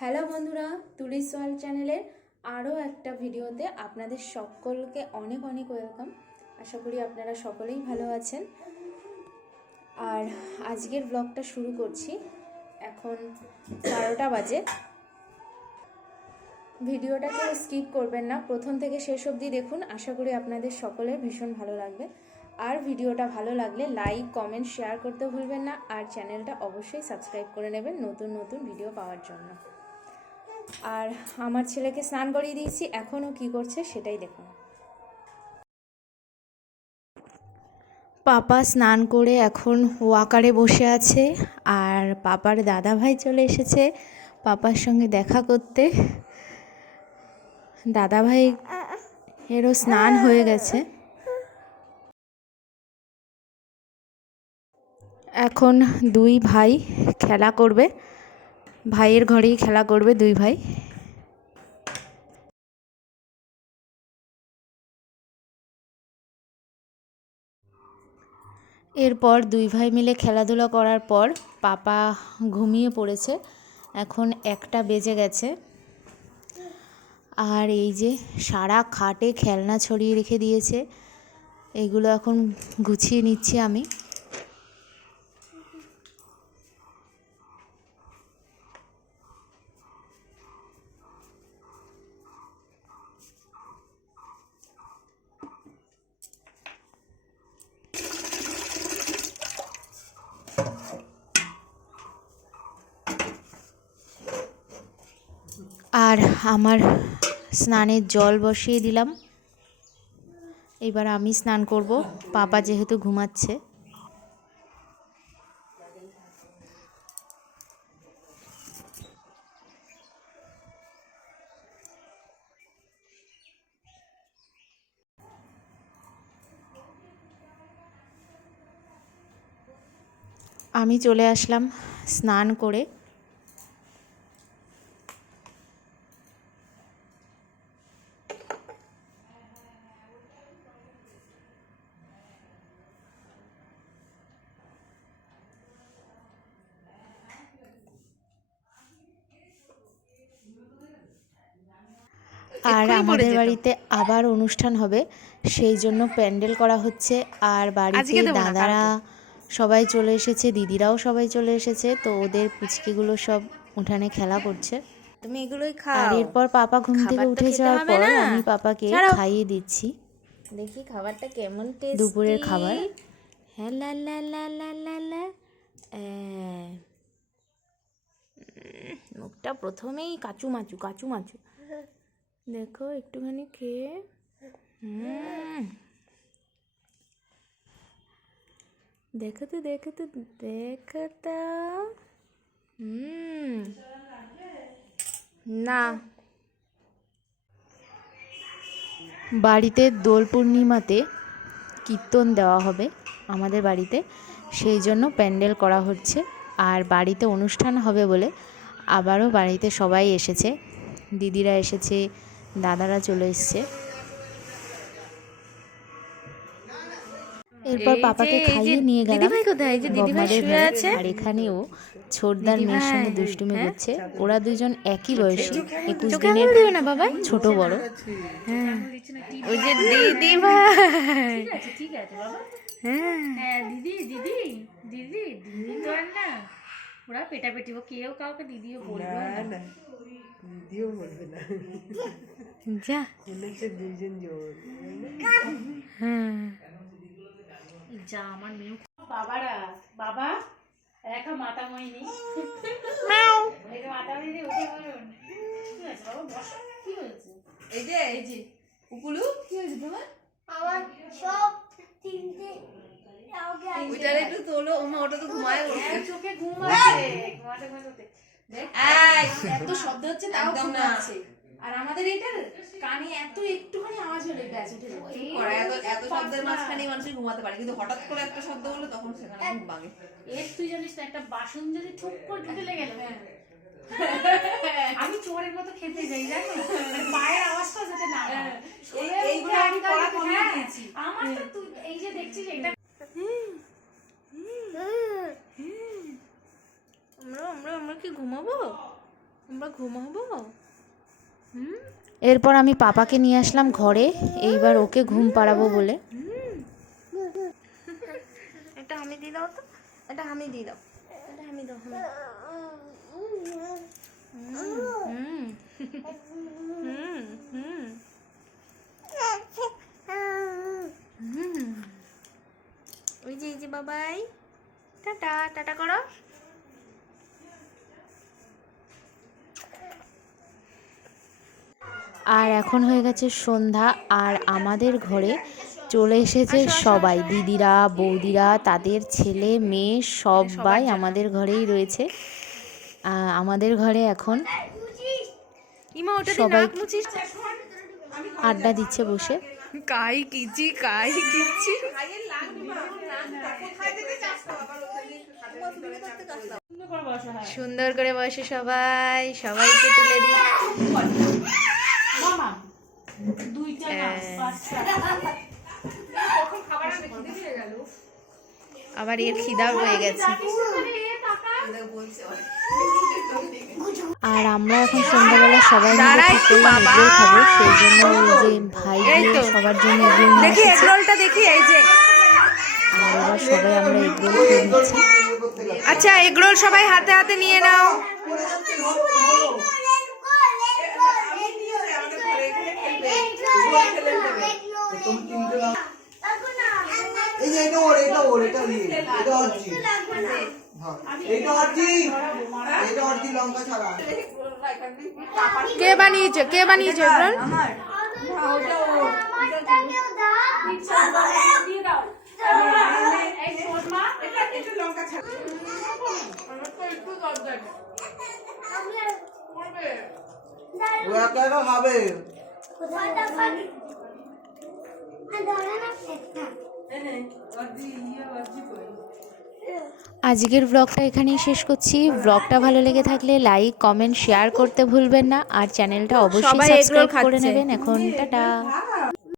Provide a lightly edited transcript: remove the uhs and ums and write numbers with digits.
Hello বন্ধুরা, তুলিস সোয়াল চ্যানেলের আরও একটা ভিডিওতে আপনাদের সকলকে অনেক অনেক ওয়েলকাম। আশা করি আপনারা সকলেই ভালো আছেন। আর আজকের ব্লগটা শুরু করছি। এখন 12টা বাজে। ভিডিওটাকে স্কিপ করবেন না, প্রথম থেকে শেষ অবধি দেখুন। আশা করি আপনাদের সকলের ভীষণ ভালো লাগবে। আর ভিডিওটা ভালো লাগলে লাইক, কমেন্ট, শেয়ার করতে ভুলবেন না। আর চ্যানেলটা অবশ্যই সাবস্ক্রাইব করে নেবেন নতুন নতুন ভিডিও পাওয়ার জন্য। আর আমার ছেলেকে স্নান করিয়ে দিয়েছি, এখনও কি করছে সেটাই দেখুন। পাপা স্নান করে এখন ওয়াকারে বসে আছে, আর পাপার দাদা ভাই চলে এসেছে পাপার সঙ্গে দেখা করতে। দাদা ভাই এরও স্নান হয়ে গেছে। এখন দুই ভাই খেলা করবে, ভাইয়ের ঘরেই খেলা করবে দুই ভাই। এরপর দুই ভাই মিলে খেলাধুলা করার পর পাপা ঘুমিয়ে পড়েছে। এখন 1টা বেজে গেছে। আর এই যে সারা খাটে খেলনা ছড়িয়ে রেখে দিয়েছে, এগুলো এখন গুছিয়ে নিচ্ছি আমি। আর আমার স্নানের জল বসিয়ে দিলাম। এবার আমি স্নান করব, পাপা যেহেতু ঘুমাচ্ছে। আমি চলে আসলাম স্নান করে। আর আমাদের বাড়িতে আবার অনুষ্ঠান হবে, সেই জন্য প্যান্ডেল করা হচ্ছে। আর বাড়িতে দাদারা সবাই চলে এসেছে, দিদিরাও সবাই চলে এসেছে, তো ওদের পুচকিগুলো সব উঠানে খেলা করছে। তুমি এগুলোই খাও। আর এরপর পাপা ঘুম থেকে উঠে যাওয়ার পর আমি পাপাকে খাইয়ে দিচ্ছি। দেখি খাবারটা কেমন টেস্টি। দুপুরের খাবার। হ্যাঁ, লা লা লা লা লা লা। মুখটা প্রথমেই কাচু মাচু। দেখো একটুখানি খেয়ে। দেখো তো না। বাড়িতে দোল পূর্ণিমাতে কীর্তন দেওয়া হবে আমাদের বাড়িতে, সেই জন্য প্যান্ডেল করা হচ্ছে। আর বাড়িতে অনুষ্ঠান হবে বলে আবারও বাড়িতে সবাই এসেছে, দিদিরা এসেছে, দাদারা চলে এসছে। এরপর পাপাকে খাইয়ে নিয়ে গেলাম বম্মাদের ঘরে। আর এখানেও ছোটদার মেয়ের সঙ্গে দুষ্টুমি করছে। ওরা দুজন একই বয়সী, 21 দিনের ছোট বড়। ওই যে দিদি ভাই। ঠিক আছে বাবা। হ্যাঁ দিদি তো আর না, ওরা পেটাপেটি, কেউ কাউকে দিদিও বলবে না, দিদিও বলবে না। যা দুইজন জোর। যা আমার মেয়ে বাবা একা মাথা মইনি মাথা মইনি উঠে বলুন কি হয়েছে বাবা, বসো। কি হয়েছে? এই যে উকুলু, কি হয়েছে তোমার? আমার সব তিনটে ওইটার একটু তোলো। ওটা তো ঘুমায় চোখে ঘুম আসে, ঘুমাতে এত শব্দ হচ্ছে তাও ঘুমাচ্ছে। আর আমাদের এটার কানে একটুখানি আওয়াজ হলে ব্যাস উঠে যাবে। এত শব্দের মাঝখানে মানুষ ঘুমাতে পারে, কিন্তু হঠাৎ করে একটা শব্দ হলো তখন সেখানে ঘুম ভাঙে। তুই জানিস না, একটা বাসন যদি ঠুক করে ঢুকে গেল, আমি চোরের মতো খেতে যাই, জানো, পায়ের আওয়াজটা যাতে না হয়। এইগুলো আমি পড়া কমিয়ে দিয়েছি। আমার তো তুই এই যে দেখছিস এটা আমরা কি ঘুমাবো? আমরা ঘুমাবো। এরপর আমি পাপাকে নিয়ে আসলাম ঘরে, এইবার ওকে ঘুম পাড়াবো বলে। এটা আমি দিয়ে দাও তো, এটা আমি দিয়ে দাও, এটা আমি দাও। ওই যে এই যে বাবাই, টাটা টাটা করো। আর এখন হয়ে গেছে সন্ধ্যা, আর আমাদের ঘরে চলে এসেছে সবাই, দিদিরা, বৌদিরা, তাদের ছেলে মেয়ে সবাই আমাদের ঘরেই রয়েছে। আমাদের ঘরে এখন ইমা ওটা দিয়ে সবাই নাক মুছিস। আড্ডা দিচ্ছে বসে। কাই কিচি কাই কিচি। সুন্দর করে বসে সবাই, সবাইকে তুলে দিই। আবার এর খিদাও হয়ে গেছে। আর আমরা এখন সন্ধ্যাবেলা সবাই মিলে ঠিক করলাম এগরোল খাবো, সেই জন্য ওই যে ভাই দিয়ে সবার জন্য এগরোল নিয়ে দেখি এসেছে। এগরোলটা দেখি, এই যে। আর এবার সবাই আমরা এগরোল খেয়ে নিচ্ছি। আচ্ছা এগরোল সবাই হাতে হাতে নিয়ে নাও। এই যে এটা ওর এটা ওর এটা দিয়ে এটা হচ্ছে এটা হচ্ছে এটা হচ্ছে লঙ্কা ছাড়া কে বানিয়েছে, কে বানিয়েছে এগরোল? ও একা একা খাবে আজকের ব্লগটা এখানেই শেষ করছি। ব্লগটা ভালো লেগে থাকলে লাইক, কমেন্ট, শেয়ার করতে ভুলবেন না, আর চ্যানেলটা অবশ্যই সবাই এগরোল সাবস্ক্রাইব করে খাচ্ছে। নেবেন। এখন টাটা।